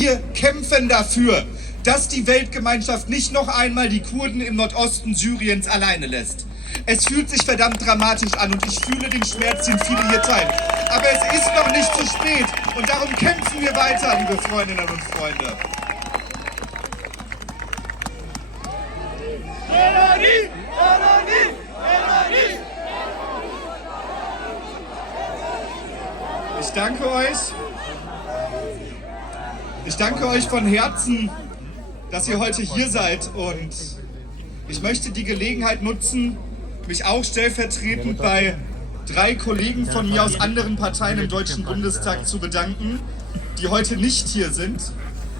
Wir kämpfen dafür, dass die Weltgemeinschaft nicht noch einmal die Kurden im Nordosten Syriens alleine lässt. Es fühlt sich verdammt dramatisch an und ich fühle den Schmerz, den viele hier teilen. Aber es ist noch nicht zu spät und darum kämpfen wir weiter, liebe Freundinnen und Freunde. Ich danke euch von Herzen, dass ihr heute hier seid, und ich möchte die Gelegenheit nutzen, mich auch stellvertretend bei 3 Kollegen von mir aus anderen Parteien im Deutschen Bundestag zu bedanken, die heute nicht hier sind,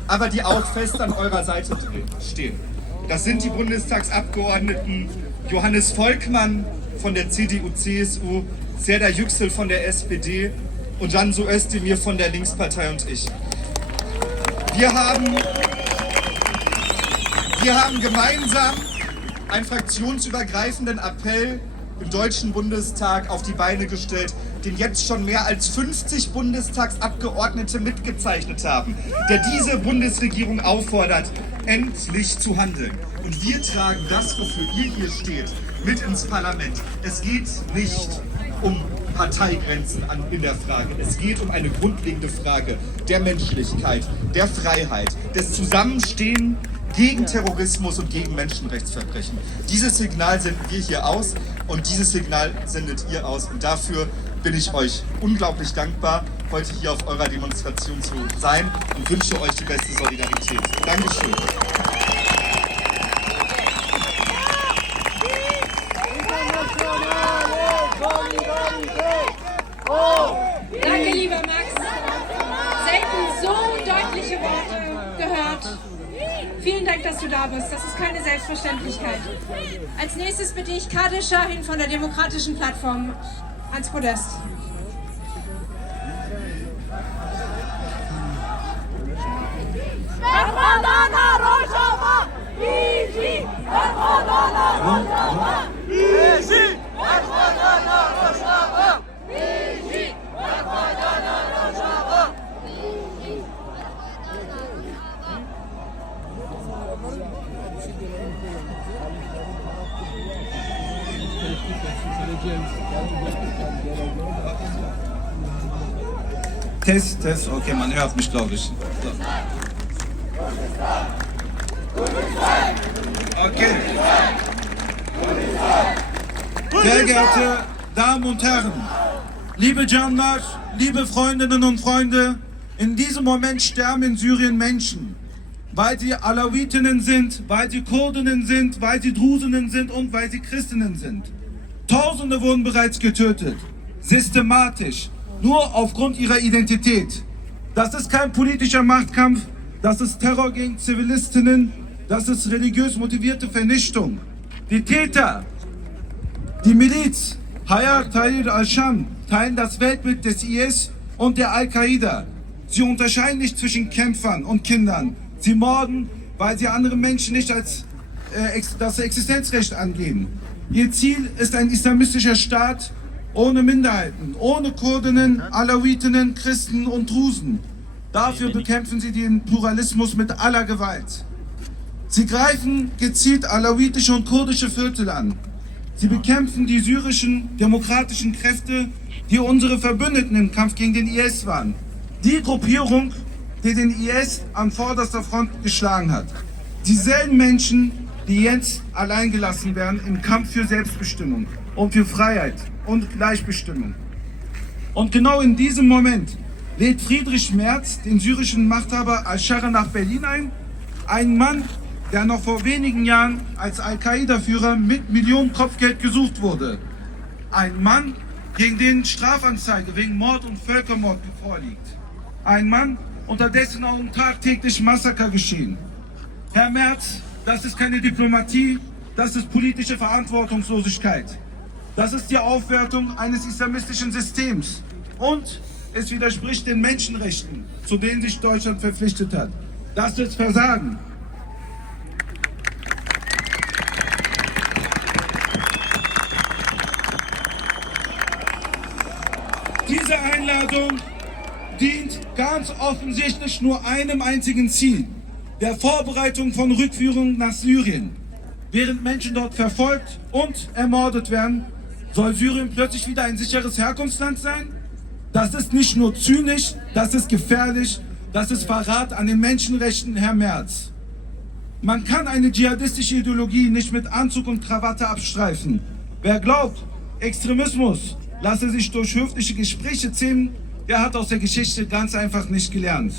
aber die auch fest an eurer Seite stehen. Das sind die Bundestagsabgeordneten Johannes Volkmann von der CDU/CSU, Serdar Yüksel von der SPD und Cansu Özdemir von der Linkspartei und ich. Wir haben gemeinsam einen fraktionsübergreifenden Appell im Deutschen Bundestag auf die Beine gestellt, den jetzt schon mehr als 50 Bundestagsabgeordnete mitgezeichnet haben, der diese Bundesregierung auffordert, endlich zu handeln. Und wir tragen das, wofür ihr hier steht, mit ins Parlament. Es geht nicht um Parteigrenzen in der Frage. Es geht um eine grundlegende Frage der Menschlichkeit, der Freiheit, des Zusammenstehens gegen Terrorismus und gegen Menschenrechtsverbrechen. Dieses Signal senden wir hier aus und dieses Signal sendet ihr aus. Und dafür bin ich euch unglaublich dankbar, heute hier auf eurer Demonstration zu sein, und wünsche euch die beste Solidarität. Dankeschön. Danke, lieber Max. Selten so deutliche Worte gehört. Vielen Dank, dass du da bist. Das ist keine Selbstverständlichkeit. Als nächstes bitte ich Kadir Şahin von der Demokratischen Plattform ans Podest. Test, okay, man hört mich, glaube ich. So. Okay. Sehr geehrte Damen und Herren, liebe Canlar, liebe Freundinnen und Freunde, in diesem Moment sterben in Syrien Menschen, weil sie Alawitinnen sind, weil sie Kurdinnen sind, weil sie Drusinnen sind und weil sie Christinnen sind. Tausende wurden bereits getötet, systematisch, nur aufgrund ihrer Identität. Das ist kein politischer Machtkampf, das ist Terror gegen Zivilistinnen, das ist religiös motivierte Vernichtung. Die Täter, die Miliz Hayat Tahrir al-Sham, teilen das Weltbild des IS und der Al-Qaida. Sie unterscheiden nicht zwischen Kämpfern und Kindern. Sie morden, weil sie andere Menschen nicht als das Existenzrecht angeben. Ihr Ziel ist ein islamistischer Staat ohne Minderheiten, ohne Kurdinnen, Alawitinnen, Christen und Drusen. Dafür bekämpfen sie den Pluralismus mit aller Gewalt. Sie greifen gezielt alawitische und kurdische Viertel an. Sie bekämpfen die syrischen demokratischen Kräfte, die unsere Verbündeten im Kampf gegen den IS waren. Die Gruppierung, die den IS an vorderster Front geschlagen hat. Dieselben Menschen, die jetzt allein gelassen werden im Kampf für Selbstbestimmung und für Freiheit und Gleichbestimmung. Und genau in diesem Moment lädt Friedrich Merz den syrischen Machthaber al-Shara nach Berlin ein. Ein Mann, der noch vor wenigen Jahren als Al-Qaida-Führer mit Millionen Kopfgeld gesucht wurde. Ein Mann, gegen den Strafanzeige wegen Mord und Völkermord vorliegt. Ein Mann, unter dessen Augen tagtäglich Massaker geschehen. Herr Merz, das ist keine Diplomatie, das ist politische Verantwortungslosigkeit. Das ist die Aufwertung eines islamistischen Systems. Und es widerspricht den Menschenrechten, zu denen sich Deutschland verpflichtet hat. Das ist Versagen. dient ganz offensichtlich nur einem einzigen Ziel: der Vorbereitung von Rückführungen nach Syrien. Während Menschen dort verfolgt und ermordet werden, soll Syrien plötzlich wieder ein sicheres Herkunftsland sein? Das ist nicht nur zynisch, das ist gefährlich, das ist Verrat an den Menschenrechten, Herr Merz. Man kann eine dschihadistische Ideologie nicht mit Anzug und Krawatte abstreifen. Wer glaubt, Extremismus lasse sich durch höfliche Gespräche zähmen, der hat aus der Geschichte ganz einfach nicht gelernt.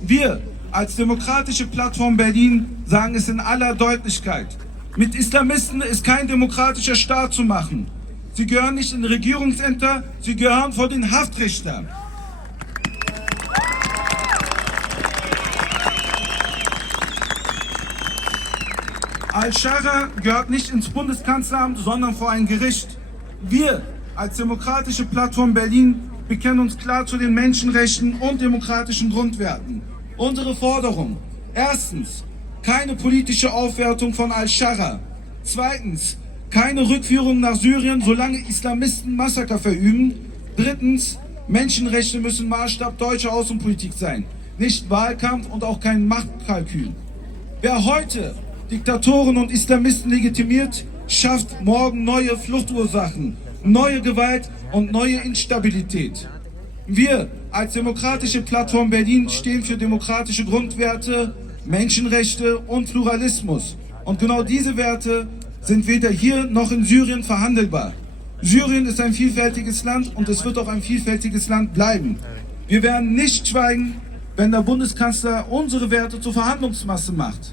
Wir als Demokratische Plattform Berlin sagen es in aller Deutlichkeit: Mit Islamisten ist kein demokratischer Staat zu machen. Sie gehören nicht in Regierungsämter, sie gehören vor den Haftrichter. Al-Shara gehört nicht ins Bundeskanzleramt, sondern vor ein Gericht. Wir als Demokratische Plattform Berlin bekennen uns klar zu den Menschenrechten und demokratischen Grundwerten. Unsere Forderung: erstens, keine politische Aufwertung von Al-Shara. Zweitens, keine Rückführung nach Syrien, solange Islamisten Massaker verüben. Drittens, Menschenrechte müssen Maßstab deutscher Außenpolitik sein, nicht Wahlkampf und auch kein Machtkalkül. Wer heute Diktatoren und Islamisten legitimiert, schafft morgen neue Fluchtursachen, neue Gewalt und neue Instabilität. Wir als Demokratische Plattform Berlin stehen für demokratische Grundwerte, Menschenrechte und Pluralismus. Und genau diese Werte sind weder hier noch in Syrien verhandelbar. Syrien ist ein vielfältiges Land und es wird auch ein vielfältiges Land bleiben. Wir werden nicht schweigen, wenn der Bundeskanzler unsere Werte zur Verhandlungsmasse macht.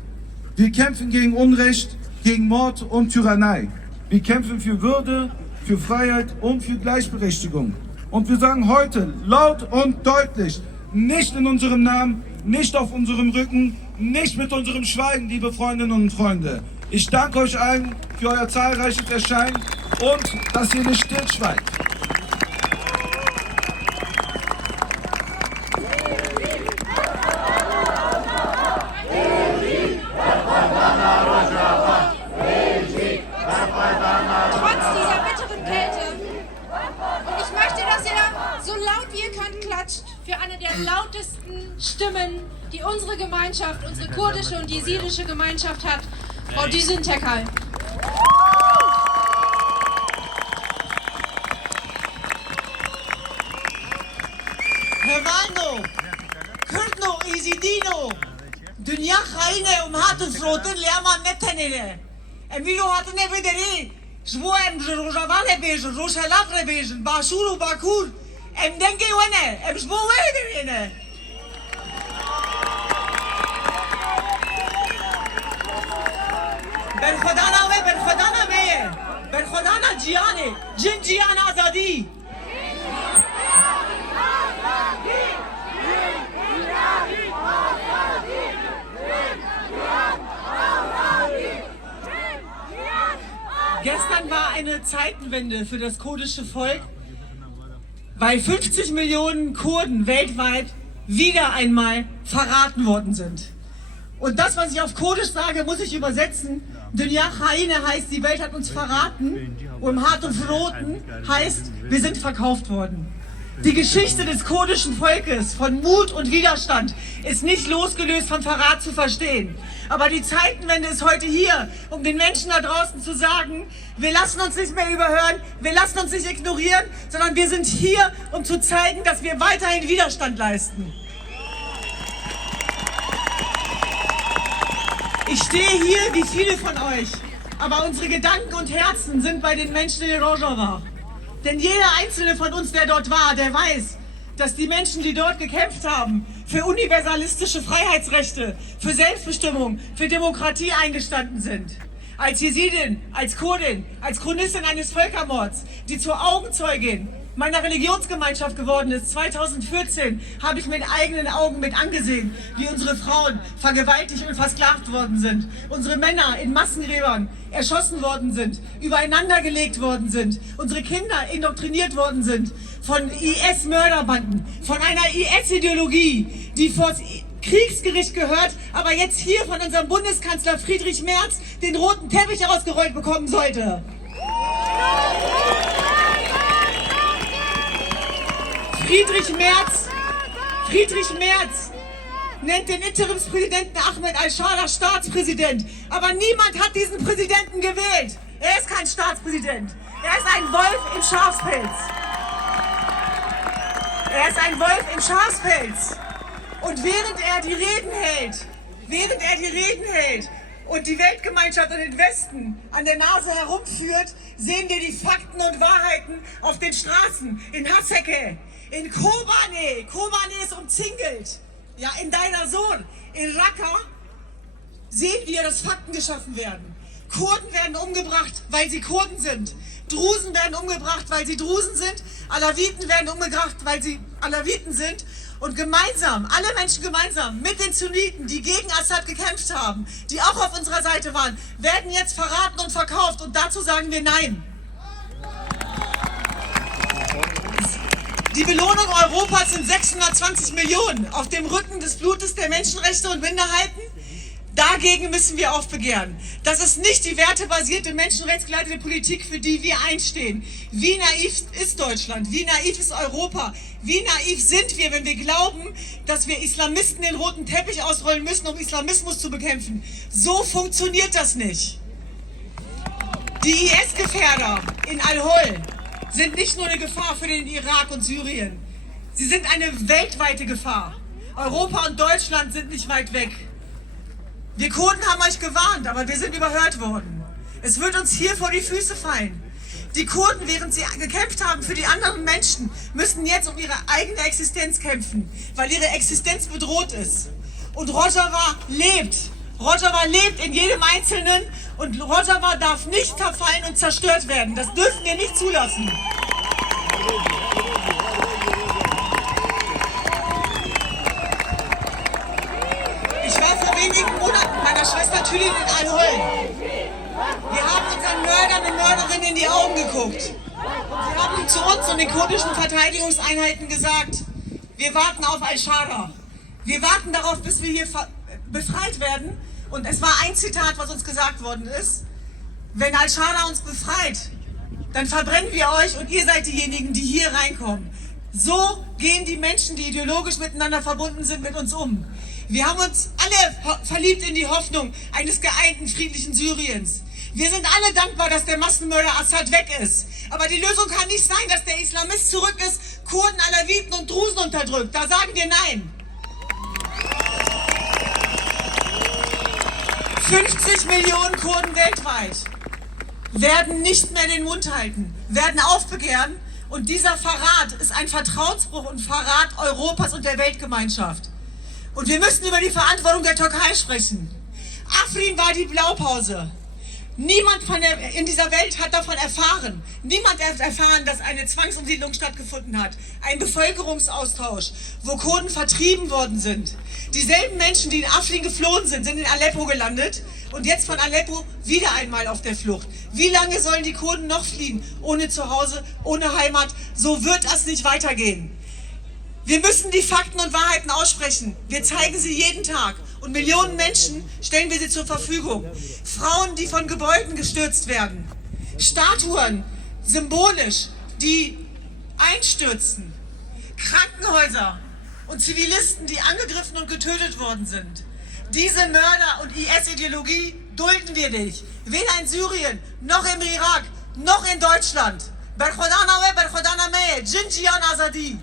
Wir kämpfen gegen Unrecht, gegen Mord und Tyrannei. Wir kämpfen für Würde, für Freiheit und für Gleichberechtigung. Und wir sagen heute laut und deutlich: Nicht in unserem Namen, nicht auf unserem Rücken, nicht mit unserem Schweigen, liebe Freundinnen und Freunde. Ich danke euch allen für euer zahlreiches Erscheinen und dass ihr nicht stillschweigt. Trotz dieser bitteren Kälte. Und ich möchte, dass ihr so laut wie ihr könnt klatscht für eine der lautesten Stimmen, die unsere Gemeinschaft, unsere kurdische und jesidische Gemeinschaft hat, Frau Düsen Tekal. Hermano, Kürtno, Isidino, Dünya haine hatun froten leaman netenere. Emilo hatne bederi, Jwo Rojavale bejen, Roshalafre bejen, Bashur Bakur, Denge wene, Jwo wene. برخدانا و برخدانا میه برخدانا جیانه جن جیان آزادی Gestern war eine Zeitenwende für das kurdische Volk, weil 50 Millionen Kurden weltweit wieder einmal verraten worden sind. Und das, was ich auf Kurdisch sage, muss ich übersetzen. Dünya Haine heißt, die Welt hat uns verraten. Und Hatun Froten heißt, wir sind verkauft worden. Die Geschichte des kurdischen Volkes von Mut und Widerstand ist nicht losgelöst vom Verrat zu verstehen. Aber die Zeitenwende ist heute hier, um den Menschen da draußen zu sagen: Wir lassen uns nicht mehr überhören, wir lassen uns nicht ignorieren, sondern wir sind hier, um zu zeigen, dass wir weiterhin Widerstand leisten. Ich stehe hier wie viele von euch, aber unsere Gedanken und Herzen sind bei den Menschen in Rojava. Denn jeder einzelne von uns, der dort war, der weiß, dass die Menschen, die dort gekämpft haben, für universalistische Freiheitsrechte, für Selbstbestimmung, für Demokratie eingestanden sind. Als Jesidin, als Kurdin, als Chronistin eines Völkermords, die zur Augenzeugin meiner Religionsgemeinschaft geworden ist, 2014, habe ich mit eigenen Augen mit angesehen, wie unsere Frauen vergewaltigt und versklavt worden sind, unsere Männer in Massengräbern erschossen worden sind, übereinandergelegt worden sind, unsere Kinder indoktriniert worden sind von IS-Mörderbanden, von einer IS-Ideologie, die vor das Kriegsgericht gehört, aber jetzt hier von unserem Bundeskanzler Friedrich Merz den roten Teppich ausgerollt bekommen sollte. Friedrich Merz Friedrich Merz nennt den Interimspräsidenten Ahmed al-Shara Staatspräsident. Aber niemand hat diesen Präsidenten gewählt. Er ist kein Staatspräsident. Er ist ein Wolf im Schafspelz. Er ist ein Wolf im Schafspelz. Und während er die Reden hält und die Weltgemeinschaft und den Westen an der Nase herumführt, sehen wir die Fakten und Wahrheiten auf den Straßen. In Haseke, in Kobane. Kobane ist umzingelt. Ja, in deiner Sohn. In Raqqa sehen wir, dass Fakten geschaffen werden. Kurden werden umgebracht, weil sie Kurden sind. Drusen werden umgebracht, weil sie Drusen sind. Alawiten werden umgebracht, weil sie Alawiten sind. Und gemeinsam, alle Menschen gemeinsam, mit den Sunniten, die gegen Assad gekämpft haben, die auch auf unserer Seite waren, werden jetzt verraten und verkauft. Und dazu sagen wir Nein. Die Belohnung Europas sind 620 Millionen auf dem Rücken des Blutes der Menschenrechte und Minderheiten. Dagegen müssen wir aufbegehren. Das ist nicht die wertebasierte, menschenrechtsgeleitete Politik, für die wir einstehen. Wie naiv ist Deutschland? Wie naiv ist Europa? Wie naiv sind wir, wenn wir glauben, dass wir Islamisten den roten Teppich ausrollen müssen, um Islamismus zu bekämpfen? So funktioniert das nicht. Die IS-Gefährder in Al-Hol sind nicht nur eine Gefahr für den Irak und Syrien. Sie sind eine weltweite Gefahr. Europa und Deutschland sind nicht weit weg. Wir Kurden haben euch gewarnt, aber wir sind überhört worden. Es wird uns hier vor die Füße fallen. Die Kurden, während sie gekämpft haben für die anderen Menschen, müssen jetzt um ihre eigene Existenz kämpfen, weil ihre Existenz bedroht ist. Und Rojava lebt. Rojava lebt in jedem Einzelnen und Rojava darf nicht verfallen und zerstört werden. Das dürfen wir nicht zulassen. Ich war vor wenigen Monaten mit meiner Schwester Tülin in Al-Hol. Wir haben unseren Mördern und Mörderinnen in die Augen geguckt. Sie haben zu uns und den kurdischen Verteidigungseinheiten gesagt, wir warten auf al-Shara. Wir warten darauf, bis wir hier befreit werden. Und es war ein Zitat, was uns gesagt worden ist. Wenn al-Shara uns befreit, dann verbrennen wir euch und ihr seid diejenigen, die hier reinkommen. So gehen die Menschen, die ideologisch miteinander verbunden sind, mit uns um. Wir haben uns alle verliebt in die Hoffnung eines geeinten, friedlichen Syriens. Wir sind alle dankbar, dass der Massenmörder Assad weg ist. Aber die Lösung kann nicht sein, dass der Islamist zurück ist, Kurden, Alawiten und Drusen unterdrückt. Da sagen wir Nein. 50 Millionen Kurden weltweit werden nicht mehr den Mund halten, werden aufbegehren. Und dieser Verrat ist ein Vertrauensbruch und Verrat Europas und der Weltgemeinschaft. Und wir müssen über die Verantwortung der Türkei sprechen. Afrin war die Blaupause. Niemand in dieser Welt hat davon erfahren. Niemand hat erfahren, dass eine Zwangsumsiedlung stattgefunden hat. Ein Bevölkerungsaustausch, wo Kurden vertrieben worden sind. Dieselben Menschen, die in Afrin geflohen sind, sind in Aleppo gelandet und jetzt von Aleppo wieder einmal auf der Flucht. Wie lange sollen die Kurden noch fliehen? Ohne Zuhause, ohne Heimat. So wird das nicht weitergehen. Wir müssen die Fakten und Wahrheiten aussprechen. Wir zeigen sie jeden Tag. Und Millionen Menschen stellen wir sie zur Verfügung. Frauen, die von Gebäuden gestürzt werden. Statuen, symbolisch, die einstürzen. Krankenhäuser und Zivilisten, die angegriffen und getötet worden sind. Diese Mörder und IS-Ideologie dulden wir nicht. Weder in Syrien, noch im Irak, noch in Deutschland. Berkhodana we Berkhodana me, Jinjian Azadi.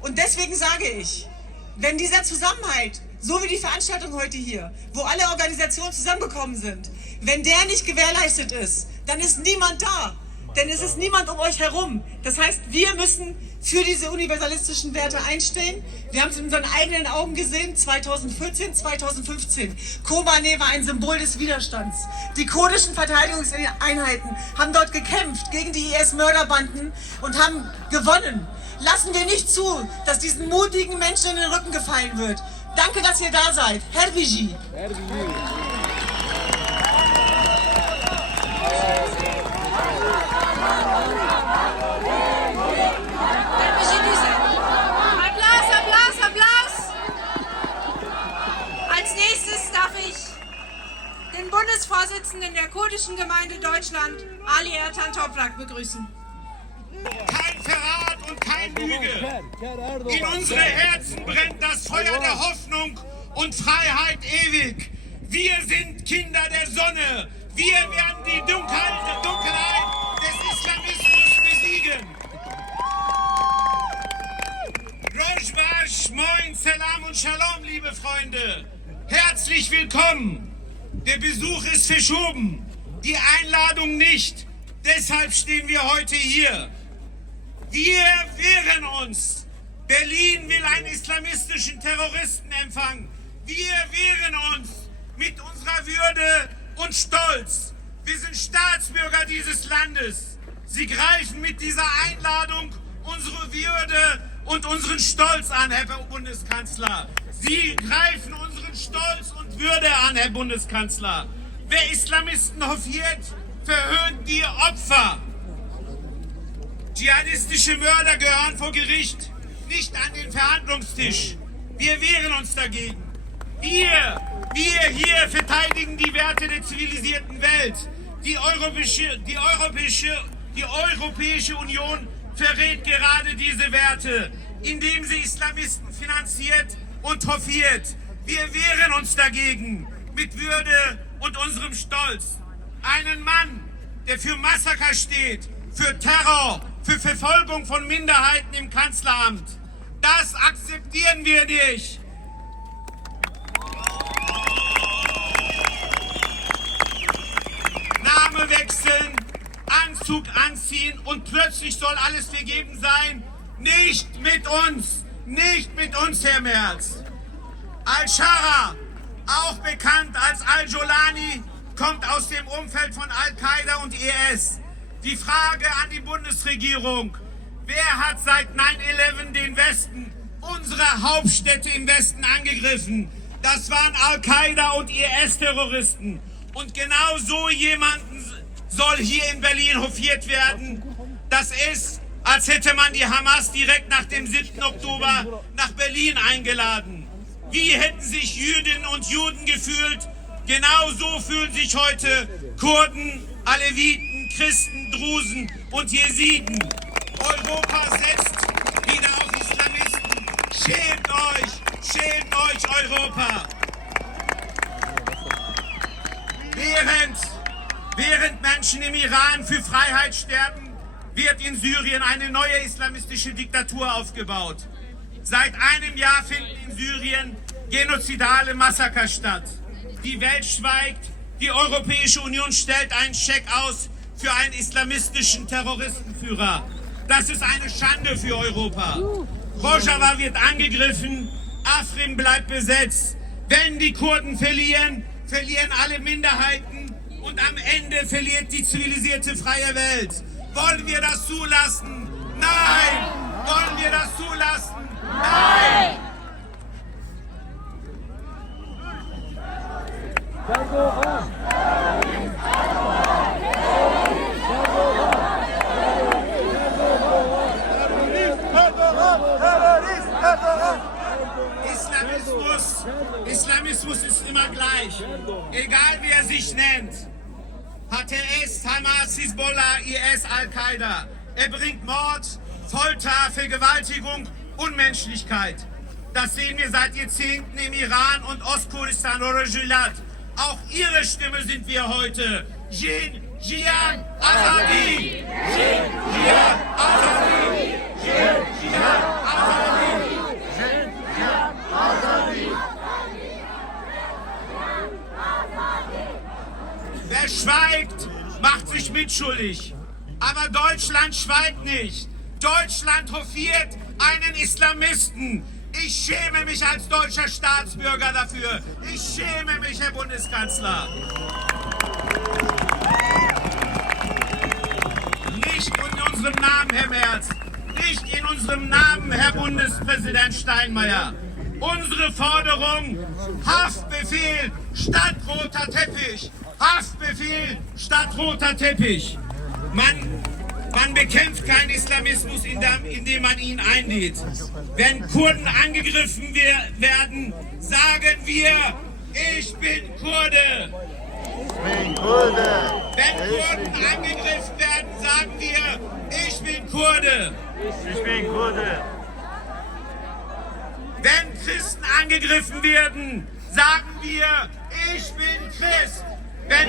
Und deswegen sage ich, wenn dieser Zusammenhalt, so wie die Veranstaltung heute hier, wo alle Organisationen zusammengekommen sind, wenn der nicht gewährleistet ist, dann ist niemand da. Denn es ist niemand um euch herum. Das heißt, wir müssen für diese universalistischen Werte einstehen. Wir haben es in unseren eigenen Augen gesehen, 2014, 2015. Kobane war ein Symbol des Widerstands. Die kurdischen Verteidigungseinheiten haben dort gekämpft gegen die IS-Mörderbanden und haben gewonnen. Lassen wir nicht zu, dass diesen mutigen Menschen in den Rücken gefallen wird. Danke, dass ihr da seid. Herviji. den Bundesvorsitzenden der kurdischen Gemeinde Deutschland, Ali Ertan Toprak, begrüßen. Kein Verrat und kein Lüge. In unsere Herzen brennt das Feuer der Hoffnung und Freiheit ewig. Wir sind Kinder der Sonne. Wir werden die Dunkelheit des Islamismus besiegen. Rojbash, Moin, Salam und Shalom, liebe Freunde. Herzlich willkommen. Der Besuch ist verschoben, die Einladung nicht. Deshalb stehen wir heute hier. Wir wehren uns. Berlin will einen islamistischen Terroristenempfang. Wir wehren uns mit unserer Würde und Stolz. Wir sind Staatsbürger dieses Landes. Sie greifen mit dieser Einladung unsere Würde und unseren Stolz an, Herr Bundeskanzler. Sie greifen unseren Stolz und Würde an, Herr Bundeskanzler. Wer Islamisten hofiert, verhöhnt die Opfer. Dschihadistische Mörder gehören vor Gericht, nicht an den Verhandlungstisch. Wir wehren uns dagegen. Wir hier verteidigen die Werte der zivilisierten Welt. Die Europäische Union verrät gerade diese Werte, indem sie Islamisten finanziert und hofiert. Wir wehren uns dagegen mit Würde und unserem Stolz. Einen Mann, der für Massaker steht, für Terror, für Verfolgung von Minderheiten im Kanzleramt. Das akzeptieren wir nicht. Name wechseln, Anzug anziehen und plötzlich soll alles vergeben sein. Nicht mit uns, Herr Merz. Al-Shara, auch bekannt als Al-Jolani, kommt aus dem Umfeld von Al-Qaida und IS. Die Frage an die Bundesregierung: Wer hat seit 9/11 den Westen, unsere Hauptstädte im Westen angegriffen? Das waren Al-Qaida und IS-Terroristen. Und genau so jemanden soll hier in Berlin hofiert werden. Das ist, als hätte man die Hamas direkt nach dem 7. Oktober nach Berlin eingeladen. Wie hätten sich Jüdinnen und Juden gefühlt? Genau so fühlen sich heute Kurden, Aleviten, Christen, Drusen und Jesiden. Europa setzt wieder auf Islamisten. Schämt euch, Europa. Während Menschen im Iran für Freiheit sterben, wird in Syrien eine neue islamistische Diktatur aufgebaut. Seit einem Jahr finden in Syrien genozidale Massaker statt. Die Welt schweigt, die Europäische Union stellt einen Scheck aus für einen islamistischen Terroristenführer. Das ist eine Schande für Europa. Rojava wird angegriffen, Afrin bleibt besetzt. Wenn die Kurden verlieren, verlieren alle Minderheiten und am Ende verliert die zivilisierte freie Welt. Wollen wir das zulassen? Nein! Wollen wir das zulassen? Nein! Islamismus ist immer gleich. Egal wie er sich nennt. HTS, Hamas, Hisbollah, IS, Al-Qaida. Er bringt Mord, Folter, Vergewaltigung, Unmenschlichkeit. Das sehen wir seit Jahrzehnten im Iran und Ostkurdistan oder Gujarat. Auch ihre Stimme sind wir heute. Jin, Jian, Azadi. Jin, Jian, Azadi. Jin, Jian, Azadi. Jin, Jian, Azadi. Wer schweigt, macht sich mitschuldig. Aber Deutschland schweigt nicht. Deutschland hofiert einen Islamisten. Ich schäme mich als deutscher Staatsbürger dafür. Ich schäme mich, Herr Bundeskanzler. Nicht in unserem Namen, Herr Merz. Nicht in unserem Namen, Herr Bundespräsident Steinmeier. Unsere Forderung: Haftbefehl statt roter Teppich. Haftbefehl statt roter Teppich. Man bekämpft keinen Islamismus, indem man ihn einlädt. Wenn Kurden angegriffen werden, sagen wir: Ich bin Kurde. Ich bin Kurde. Wenn Christen angegriffen werden, sagen wir, ich bin Christ. Wenn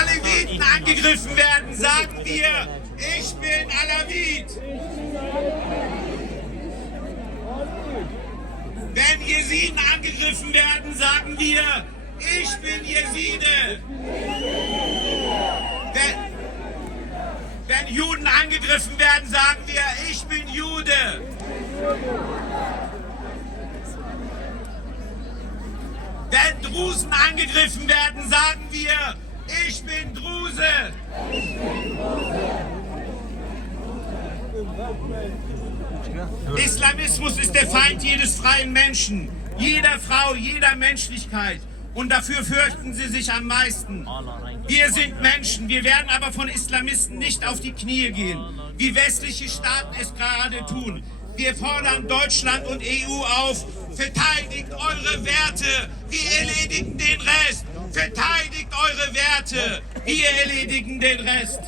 Aleviten angegriffen werden, sagen wir, ich bin Alawit. Wenn Jesiden angegriffen werden, sagen wir, ich bin Jeside. Wenn Juden angegriffen werden, sagen wir, ich bin Jude. Wenn Drusen angegriffen werden, sagen wir, ich bin Druse. Islamismus ist der Feind jedes freien Menschen, jeder Frau, jeder Menschlichkeit. Und dafür fürchten sie sich am meisten. Wir sind Menschen, wir werden aber von Islamisten nicht auf die Knie gehen, wie westliche Staaten es gerade tun. Wir fordern Deutschland und EU auf, verteidigt eure Werte, wir erledigen den Rest. Verteidigt eure Werte, wir erledigen den Rest.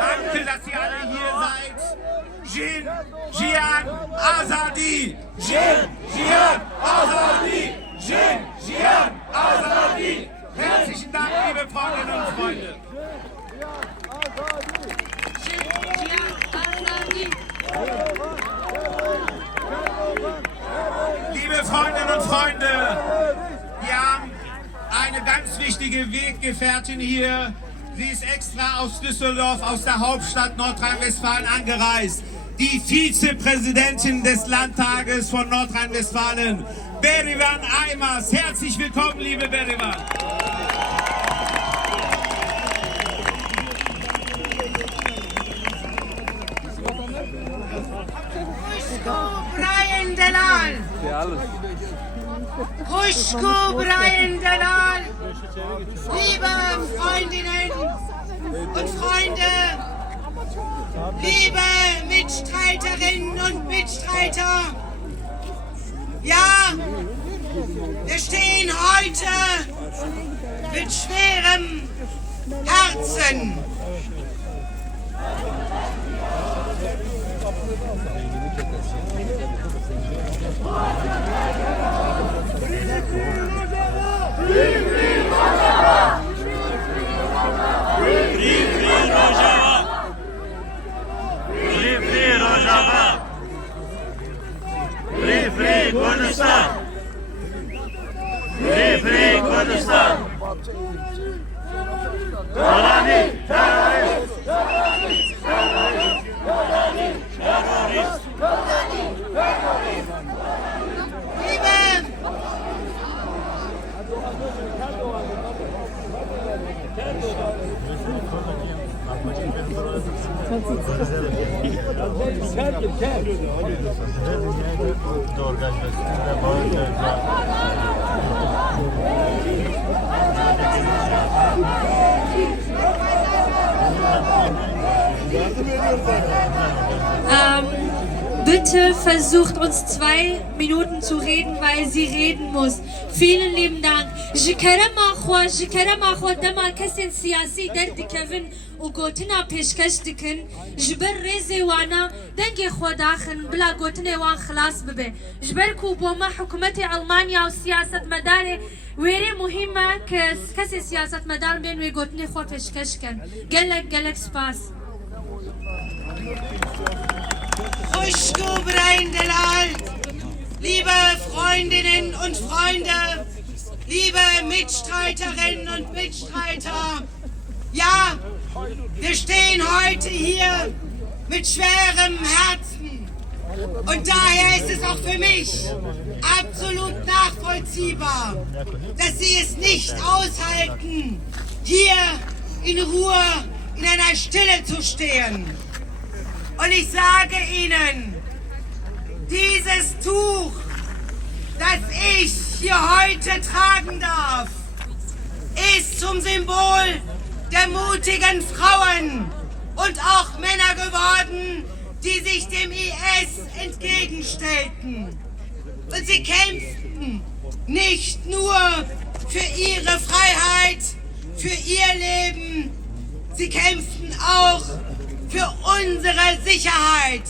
Danke, dass ihr alle hier seid. Jin, Jian, Azadi. Jin, Jian, Azadi. Jin, Jian, Azadi. Herzlichen Dank, liebe Freundinnen und Freunde. Liebe Freundinnen und Freunde, wir haben eine ganz wichtige Weggefährtin hier. Sie ist extra aus Düsseldorf, aus der Hauptstadt Nordrhein-Westfalen angereist. Die Vizepräsidentin des Landtages von Nordrhein-Westfalen, Berivan Aymaz. Herzlich willkommen, liebe Berivan. Brian Delal. Huschko Brian Delal. Liebe Freundinnen und Freunde, liebe Mitstreiterinnen und Mitstreiter, ja, wir stehen heute mit schwerem Herzen. Bitte versucht uns 2 Minuten zu reden, weil sie reden muss. Vielen lieben Dank. دما کسی سیاسی درد کفن و گوتنا پیشکش دکن جبر ریزی وانا دنگ خود آخن بلا گوتنه وان خلاص ببه جبر کو بوما حکومت آلمانیا و سیاست مدار ویری مهمه که کسی سیاست مدار بین وی گوتنه خود پیشکش کن گلک سپاس. Huschko Brian Delal, liebe Freundinnen und Freunde, liebe Mitstreiterinnen und Mitstreiter, ja, wir stehen heute hier mit schwerem Herzen. Und daher ist es auch für mich absolut nachvollziehbar, dass Sie es nicht aushalten, hier in Ruhe in einer Stille zu stehen. Und ich sage Ihnen, dieses Tuch, das ich hier heute tragen darf, ist zum Symbol der mutigen Frauen und auch Männer geworden, die sich dem IS entgegenstellten. Und sie kämpften nicht nur für ihre Freiheit, für ihr Leben, sie kämpften auch für unsere Sicherheit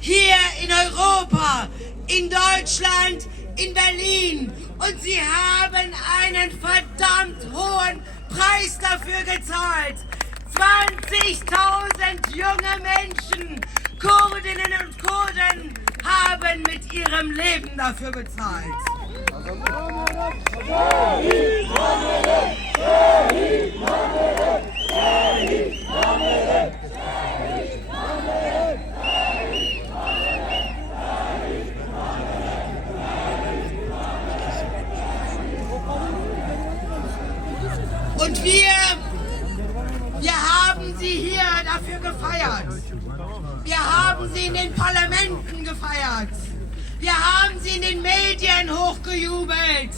hier in Europa, in Deutschland, in Berlin. Und sie haben einen verdammt hohen Preis dafür gezahlt. 20.000 junge Menschen, Kurdinnen und Kurden, haben mit ihrem Leben dafür bezahlt. Und wir haben sie hier dafür gefeiert. Wir haben sie in den Parlamenten gefeiert. Wir haben sie in den Medien hochgejubelt.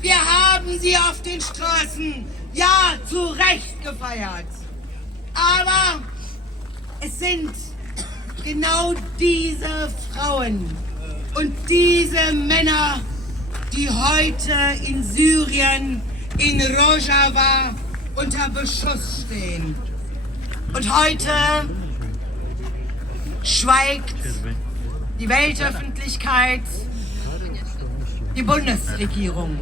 Wir haben sie auf den Straßen, ja, zu Recht gefeiert. Aber es sind genau diese Frauen und diese Männer, die heute in Syrien, in Rojava unter Beschuss stehen. Und heute schweigt die Weltöffentlichkeit, die Bundesregierung